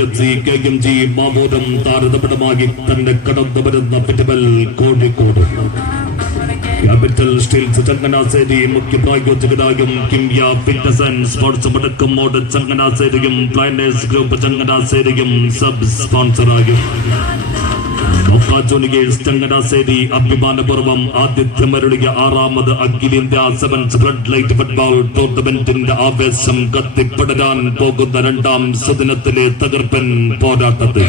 ജയാഗസി K M G മാമോദം താരതമ്യമായി തന്നെ കടന്നു വരുന്ന പിറ്റബൽ കോഴിക്കോട്. ക്യാപിറ്റൽ മുഖ്യ സ്പോർട്സ് മോഡ് ഗ്രൂപ്പ് സബ് സ്പോൺസറായും. ജൂനിയേഴ്സ് ചങ്ങനാശ്ശേരി അഭിമാനപൂർവം ആതിഥ്യമരുളിയ ആറാമത് അഖിലേന്ത്യാ സെവൻസ് ഫ്ലഡ് ലൈറ്റ് ഫുട്ബോൾ ടൂർണമെന്റിന്റെ ആവേശം കത്തിപ്പടരാൻ പോകുന്ന രണ്ടാം സുദിനത്തിലെ തകർപ്പൻ പോരാട്ടത്തിൽ.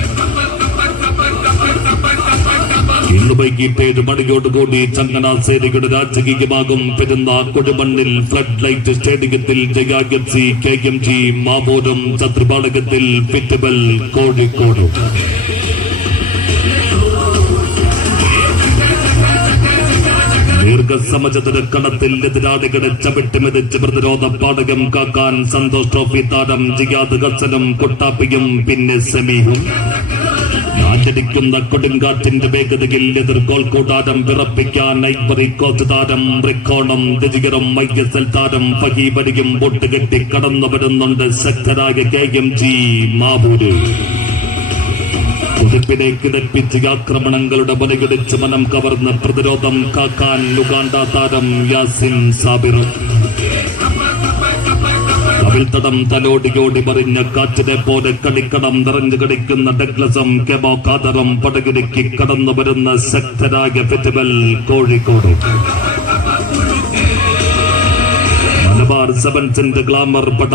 ഇന്ന് വൈകിട്ട് ഏഴ് മണിയോടുകൂടി ചങ്ങനാശ്ശേരിയുടെ രാജകീയമാകും പെരുന്ന കൊടുമണ്ണിൽ ഫ്ലഡ് ലൈറ്റ് സ്റ്റേഡിയത്തിൽ ജയാഗൻസി കെ എം ജി മാവൂരും ചത്രിപാളകത്തിൽ പിറ്റബൽ കോഴിക്കോട്. ദീർഘസമചതുര കളത്തിൽ എതിരാളികളെ ചവിട്ടി മെതിച്ച് പ്രതിരോധ പാടകം കാക്കാൻ സന്തോഷ് ട്രോഫി താരം ജിയാദ് ഹസനും കൊട്ടാപ്പിയും പിന്നെ സെമീഹും. കാറ്റടിക്കുന്ന കൊടുങ്കാറ്റിന്റെ വേഗതയിൽ എതിർ ഗോൾ കൂടാരം വിറപ്പിക്കാൻ ഐബറി കോച്ച് താരം റിക്കോണം രജികരം ഐ എസ് എൽ താരം ഫഹീബരിയും ബൊട്ടുകെട്ടി കടന്നു വരുന്നുണ്ട് ശക്തരായ കെ എം ജി മാവൂര്. കുതിപ്പിലേക്ക് തെപ്പിച്ച് ആക്രമണങ്ങളുടെ മുനകിടിച്ച് മനം കവർന്ന് പ്രതിരോധം കാക്കാൻ ലുഗാണ്ട താരം യാസിൻ സാബിർ. കവിൾത്തടം തലോടിയോടി മറിഞ്ഞ കാറ്റിനെ പോലെ കളിക്കടം നിറഞ്ഞു കളിക്കുന്ന ഡഗ്ലസും കെബോ കാതറും പടകിടുക്കി കടന്നു വരുന്ന ശക്തരായ ഫെറ്റിവൽ കോഴിക്കോട്. മലബാർ സെവൻസിന്റെ ഗ്ലാമർ പട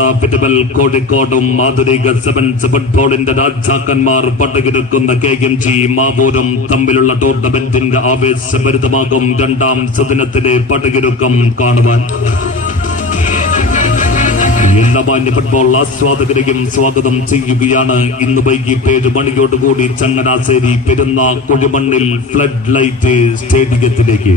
കോഴിക്കോടും ആധുനിക സെവൻസ് ഫുട്ബോളിന്റെ രാജാക്കന്മാർ പടകിടുക്കുന്ന കെ എം ജി മാവൂരും തമ്മിലുള്ള ടൂർണമെന്റിന്റെ ആവേശഭരിതമാകും രണ്ടാം സുദിനത്തിലെ പടകിടുക്കം കാണുവാൻ എല്ലാ മാന്യ ഫുട്ബോൾ ആസ്വാദകരെയും സ്വാഗതം ചെയ്യുകയാണ്. ഇന്ന് വൈകിട്ട് ഏഴ് മണിയോടുകൂടി ചങ്ങനാശ്ശേരി പെരുന്ന കുഴിമണ്ണിൽ ഫ്ലഡ് ലൈറ്റ് സ്റ്റേഡിയത്തിലേക്ക്